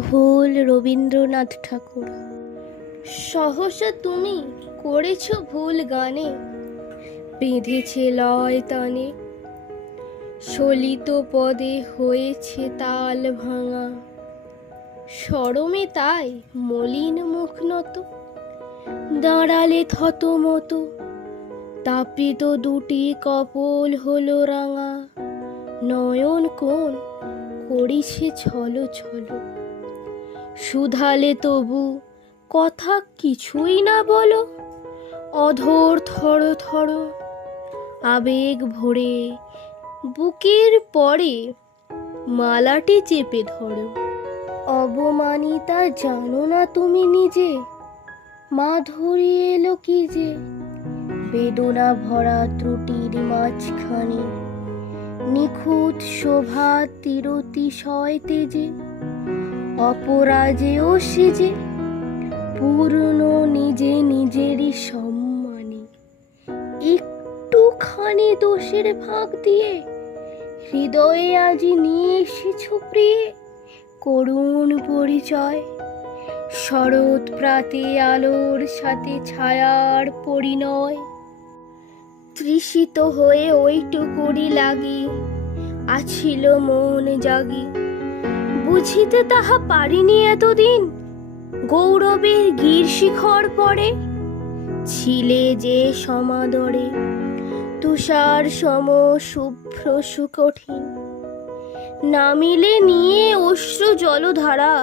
ভুল রবীন্দ্রনাথ ঠাকুর। সহসা তুমি করেছ ভুল গানে, বেঁধেছে লয় তানে, সলিত পদে হয়েছে তাল ভাঙা। শরমে তাই মলিন মুখ নত, দাঁড়ালে থতমত, তাপিত দুটি কপোল হলো রাঙা। নয়ন কোণ করিছে ছলো ছলো, শুধালে তবু কথা কিছুই না বলো। অধর থর থর আবেগ ভরে বুকের পরে মালাটি চেপে ধরো। অবমানিতা জানো না তুমি নিজে, মা ধরিয়ে এলো কি যে বেদনা ভরা ত্রুটির মাঝখানে। নিখুঁত শোভা তিরতিশয় তেজে, অপরাজেয় সেজে পূর্ণ নিজে নিজেরই সম্মানে। একটুখানি দোষের ভাগ দিয়ে হৃদয়ে আজি নিয়ে এসেছ প্রিয়ে করুণ পরিচয়। শরৎ প্রাতে আলোর সাথে ছায়ার পরিণয়। তৃষিত হয়ে ওইটুকুরি লাগি আছিল মন জাগি, বুঝিতে তাহা পারিনি এতদিন। গৌরবের গির শিখর পরে ছিলে যে সমাদরে, তুষার সম শুভ্র সুকঠিন। নামিলে নিয়ে অশ্রু জলধারা,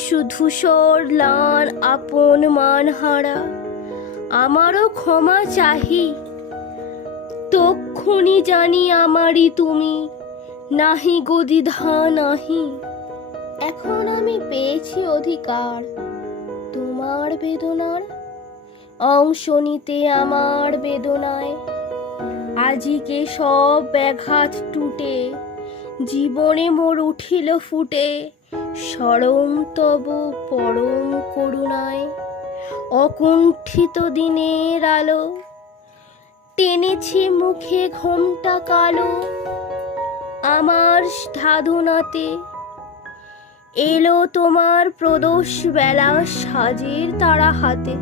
সুধূসর লান আপন মান হারা। আমারও ক্ষমা চাহি, তক্ষুনি জানি আমারই তুমি, নাহি গো দ্বিধা নাহি। এখন আমি পেয়েছি অধিকার তোমার বেদনার, অংশ নিতে আমার বেদনায়। আজিকে সব ব্যাঘাত টুটে জীবনে মোর উঠিল ফুটে স্মরণ তব পরম করুণায়। অকুণ্ঠিত দিনের আলো টেনেছি মুখে ঘোমটা কালো, আমার সাধনাতে এলো তোমার প্রদোষ বেলা সাজের তারা হাতে।